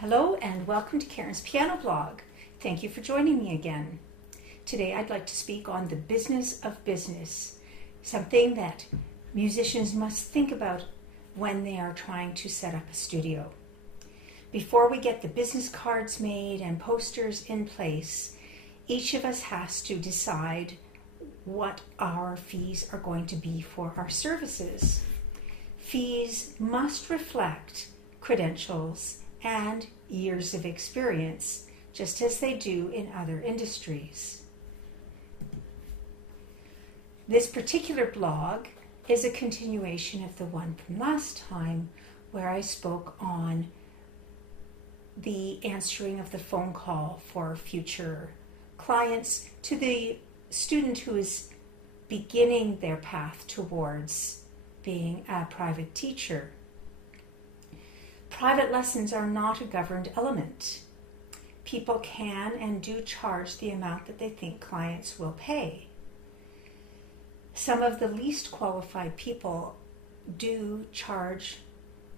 Hello and welcome to Karen's Piano Blog. Thank you for joining me again. Today I'd like to speak on the business of business, something that musicians must think about when they are trying to set up a studio. Before we get the business cards made and posters in place, each of us has to decide what our fees are going to be for our services. Fees must reflect credentials and years of experience, just as they do in other industries. This particular blog is a continuation of the one from last time, where I spoke on the answering of the phone call for future clients to the student who is beginning their path towards being a private teacher. Private lessons are not a governed element. People can and do charge the amount that they think clients will pay. Some of the least qualified people do charge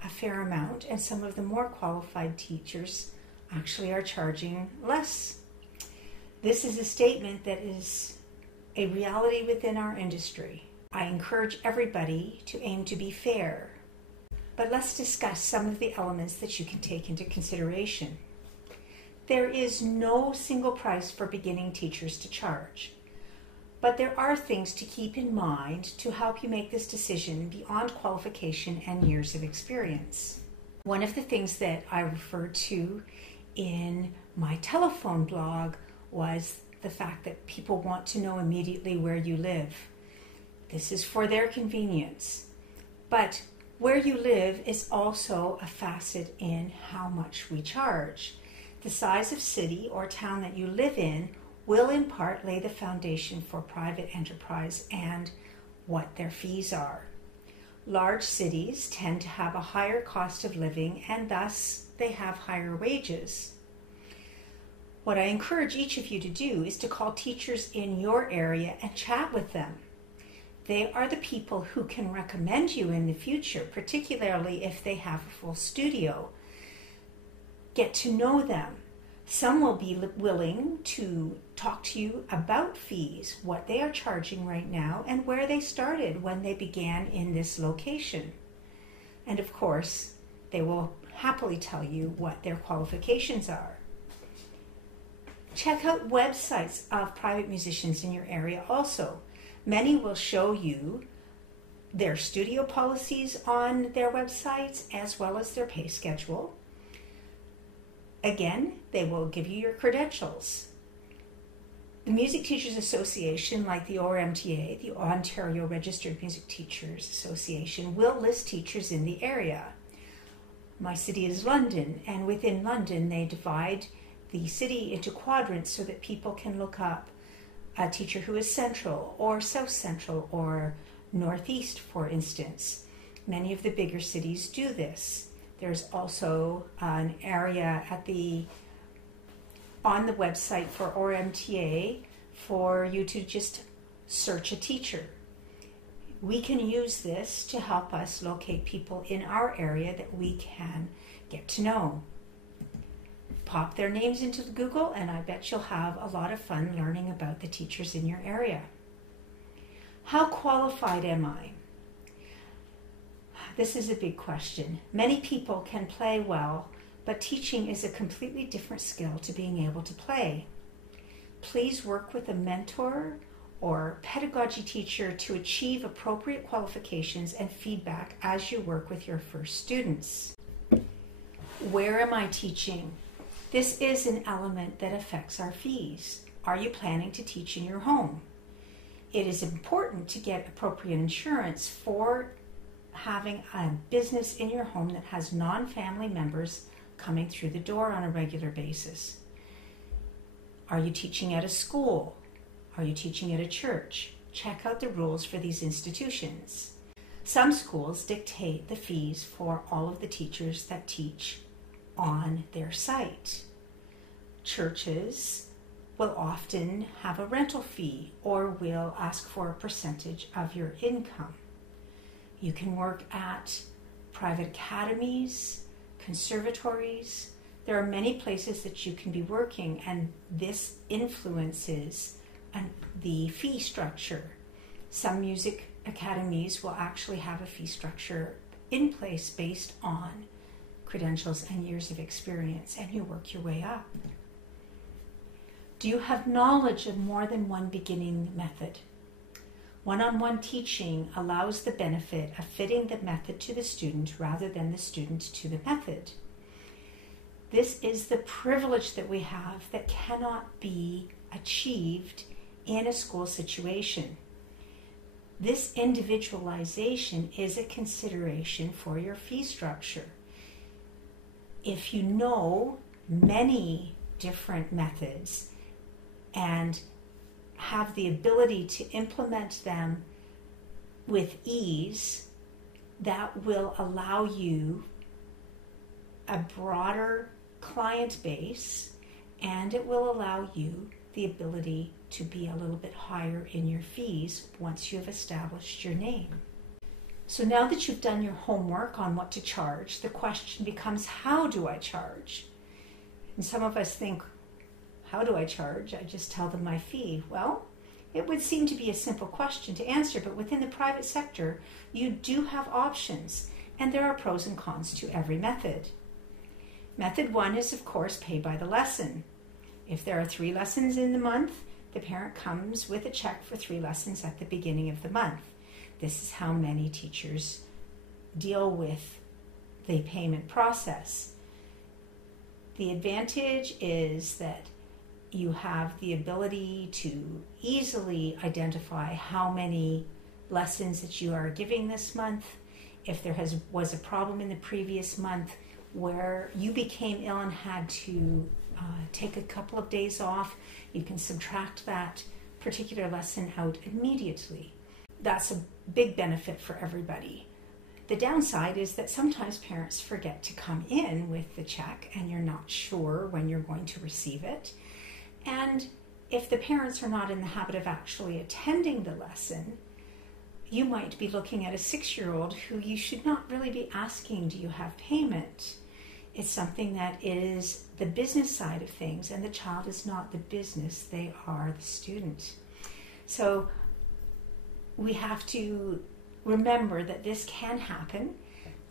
a fair amount, and some of the more qualified teachers actually are charging less. This is a statement that is a reality within our industry. I encourage everybody to aim to be fair. But let's discuss some of the elements that you can take into consideration. There is no single price for beginning teachers to charge, but there are things to keep in mind to help you make this decision beyond qualification and years of experience. One of the things that I referred to in my telephone blog was the fact that people want to know immediately where you live. This is for their convenience, but where you live is also a facet in how much we charge. The size of city or town that you live in will in part lay the foundation for private enterprise and what their fees are. Large cities tend to have a higher cost of living, and thus they have higher wages. What I encourage each of you to do is to call teachers in your area and chat with them. They are the people who can recommend you in the future, particularly if they have a full studio. Get to know them. Some will be willing to talk to you about fees, what they are charging right now, and where they started when they began in this location. And of course, they will happily tell you what their qualifications are. Check out websites of private musicians in your area also. Many will show you their studio policies on their websites as well as their pay schedule. Again, they will give you your credentials. The Music Teachers Association, like the ORMTA, the Ontario Registered Music Teachers Association, will list teachers in the area. My city is London, and within London they divide the city into quadrants so that people can look up a teacher who is central or south central or northeast, for instance. Many of the bigger cities do this. There's also an area on the website for ORMTA for you to just search a teacher. We can use this to help us locate people in our area that we can get to know. Pop their names into Google, and I bet you'll have a lot of fun learning about the teachers in your area. How qualified am I? This is a big question. Many people can play well, but teaching is a completely different skill to being able to play. Please work with a mentor or pedagogy teacher to achieve appropriate qualifications and feedback as you work with your first students. Where am I teaching? This is an element that affects our fees. Are you planning to teach in your home? It is important to get appropriate insurance for having a business in your home that has non-family members coming through the door on a regular basis. Are you teaching at a school? Are you teaching at a church? Check out the rules for these institutions. Some schools dictate the fees for all of the teachers that teach on their site. Churches will often have a rental fee or will ask for a percentage of your income. You can work at private academies, conservatories, There are many places that you can be working, and this influences the fee structure. Some music academies will actually have a fee structure in place based on credentials and years of experience, and you work your way up. Do you have knowledge of more than one beginning method? One-on-one teaching allows the benefit of fitting the method to the student rather than the student to the method. This is the privilege that we have that cannot be achieved in a school situation. This individualization is a consideration for your fee structure. If you know many different methods and have the ability to implement them with ease, that will allow you a broader client base, and it will allow you the ability to be a little bit higher in your fees once you have established your name. So now that you've done your homework on what to charge, the question becomes, how do I charge? And some of us think, how do I charge? I just tell them my fee. Well, it would seem to be a simple question to answer, but within the private sector, you do have options, and there are pros and cons to every method. Method 1 is, of course, pay by the lesson. If there are 3 lessons in the month, the parent comes with a check for 3 lessons at the beginning of the month. This is how many teachers deal with the payment process. The advantage is that you have the ability to easily identify how many lessons that you are giving this month. If there was a problem in the previous month where you became ill and had to take a couple of days off, you can subtract that particular lesson out immediately. That's a big benefit for everybody. The downside is that sometimes parents forget to come in with the check and you're not sure when you're going to receive it. And if the parents are not in the habit of actually attending the lesson, you might be looking at a 6-year-old who you should not really be asking, do you have payment? It's something that is the business side of things, and the child is not the business, they are the student. So we have to remember that this can happen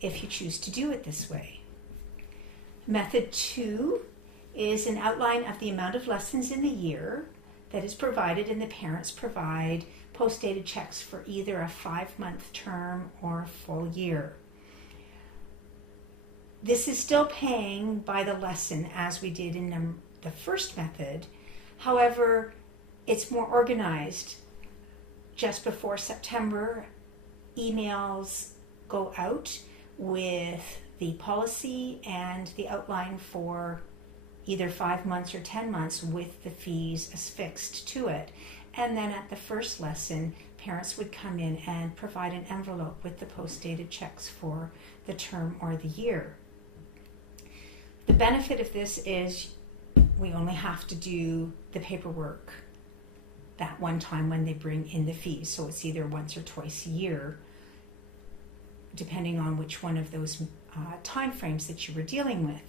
if you choose to do it this way. Method 2 is an outline of the amount of lessons in the year that is provided, and the parents provide post-dated checks for either a 5-month term or a full year. This is still paying by the lesson as we did in the first method. However, it's more organized. Just before September, emails go out with the policy and the outline for either 5 months or 10 months with the fees as fixed to it. And then at the first lesson, parents would come in and provide an envelope with the post-dated checks for the term or the year. The benefit of this is we only have to do the paperwork that one time when they bring in the fees. So it's either once or twice a year, depending on which one of those time frames that you were dealing with.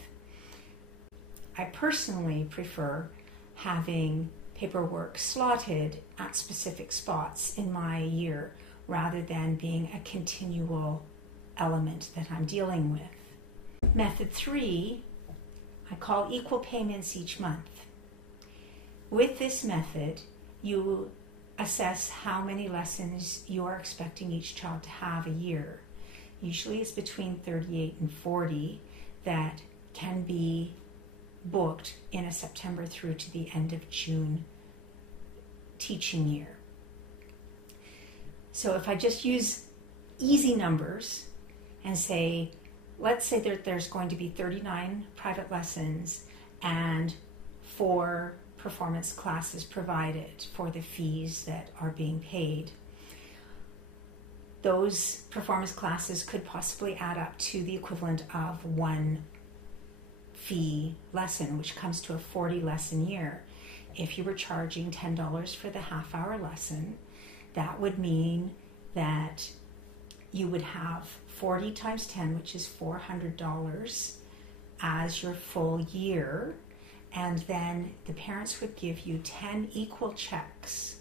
I personally prefer having paperwork slotted at specific spots in my year rather than being a continual element that I'm dealing with. Method 3, I call equal payments each month. With this method, you assess how many lessons you are expecting each child to have a year. Usually it's between 38 and 40 that can be booked in a September through to the end of June teaching year. So if I just use easy numbers and say, let's say that there's going to be 39 private lessons and 4 performance classes provided for the fees that are being paid. Those performance classes could possibly add up to the equivalent of 1 fee lesson, which comes to a 40 lesson year. If you were charging $10 for the half-hour lesson, that would mean that you would have 40 times 10, which is $400 as your full year, and then the parents would give you 10 equal checks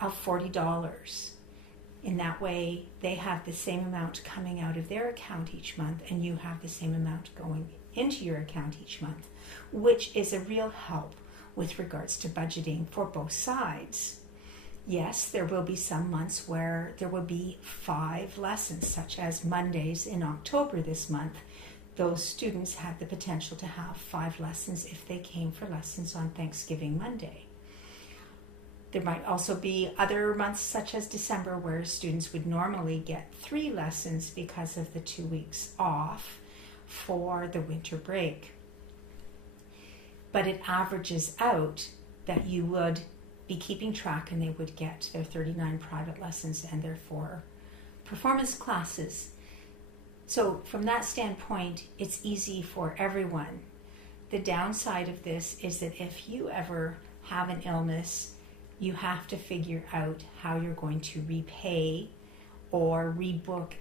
of $40. In that way, they have the same amount coming out of their account each month, and you have the same amount going into your account each month, which is a real help with regards to budgeting for both sides. Yes, there will be some months where there will be 5 lessons, such as Mondays in October this month. Those students had the potential to have 5 lessons if they came for lessons on Thanksgiving Monday. There might also be other months, such as December, where students would normally get 3 lessons because of the 2 weeks off for the winter break. But it averages out that you would be keeping track, and they would get their 39 private lessons and their 4 performance classes. So from that standpoint, it's easy for everyone. The downside of this is that if you ever have an illness, you have to figure out how you're going to repay or rebook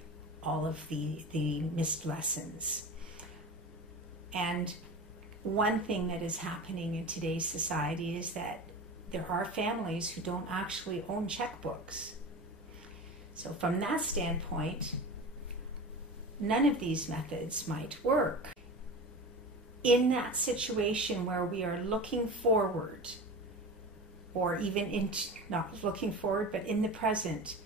all of the missed lessons. And one thing that is happening in today's society is that there are families who don't actually own checkbooks. So from that standpoint, none of these methods might work. In that situation where we are looking forward, or even not looking forward, but in the present,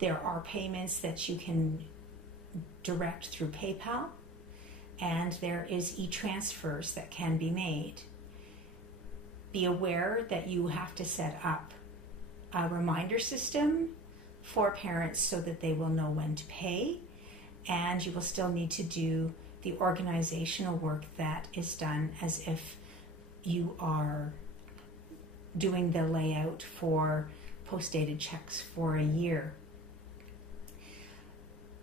there are payments that you can direct through PayPal, and there is e-transfers that can be made. Be aware that you have to set up a reminder system for parents so that they will know when to pay, and you will still need to do the organizational work that is done as if you are doing the layout for post-dated checks for a year.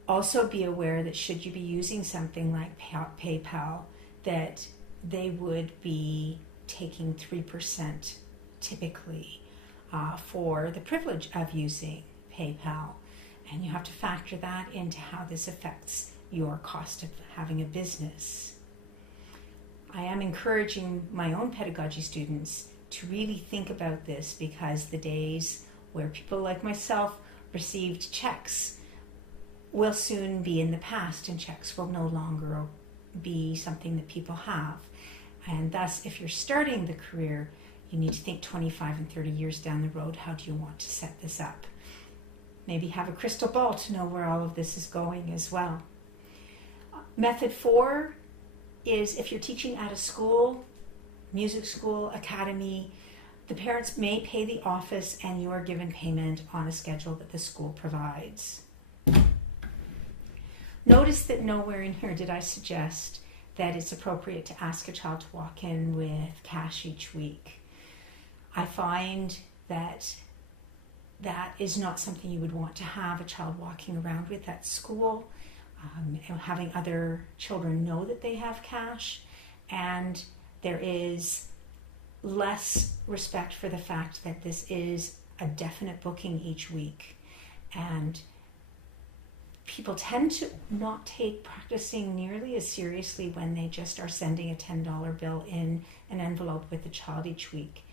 Also be aware that should you be using something like PayPal, that they would be taking 3% typically for the privilege of using PayPal. And you have to factor that into how this affects your cost of having a business. I am encouraging my own pedagogy students to really think about this, because the days where people like myself received checks will soon be in the past, and checks will no longer be something that people have. And thus, if you're starting the career, you need to think 25 and 30 years down the road, how do you want to set this up? Maybe have a crystal ball to know where all of this is going as well. Method 4 is if you're teaching at a school, music school, academy, the parents may pay the office and you are given payment on a schedule that the school provides. Notice that nowhere in here did I suggest that it's appropriate to ask a child to walk in with cash each week. I find that that is not something you would want to have a child walking around with at school. Having other children know that they have cash, and there is less respect for the fact that this is a definite booking each week. And people tend to not take practicing nearly as seriously when they just are sending a $10 bill in an envelope with the child each week.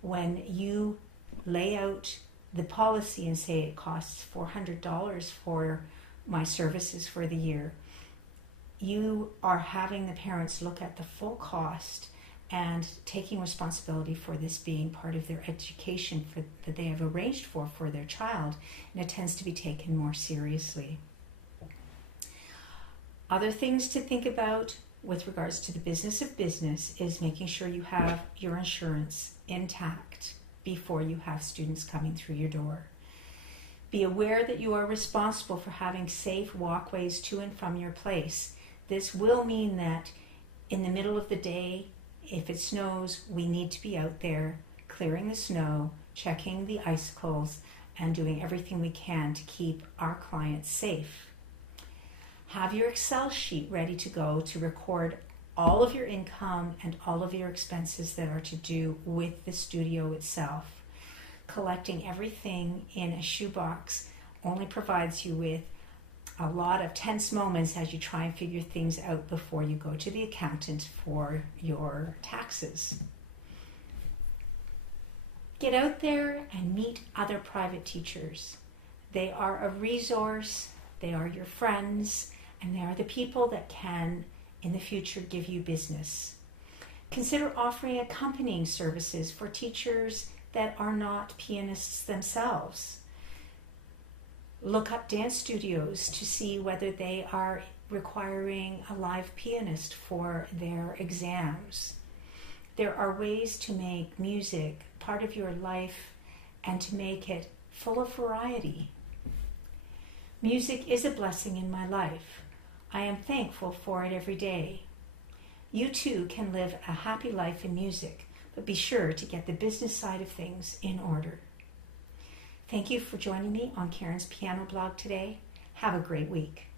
When you lay out the policy and say it costs $400 for my services for the year, you are having the parents look at the full cost and taking responsibility for this being part of their education that they have arranged for their child, and it tends to be taken more seriously. Other things to think about with regards to the business of business is making sure you have your insurance intact before you have students coming through your door. Be aware that you are responsible for having safe walkways to and from your place. This will mean that in the middle of the day, if it snows, we need to be out there clearing the snow, checking the icicles, and doing everything we can to keep our clients safe. Have your Excel sheet ready to go to record all of your income and all of your expenses that are to do with the studio itself. Collecting everything in a shoebox only provides you with a lot of tense moments as you try and figure things out before you go to the accountant for your taxes. Get out there and meet other private teachers. They are a resource, they are your friends, and they are the people that can, in the future, give you business. Consider offering accompanying services for teachers that are not pianists themselves. Look up dance studios to see whether they are requiring a live pianist for their exams. There are ways to make music part of your life and to make it full of variety. Music is a blessing in my life. I am thankful for it every day. You too can live a happy life in music, but be sure to get the business side of things in order. Thank you for joining me on Karen's Piano Blog today. Have a great week.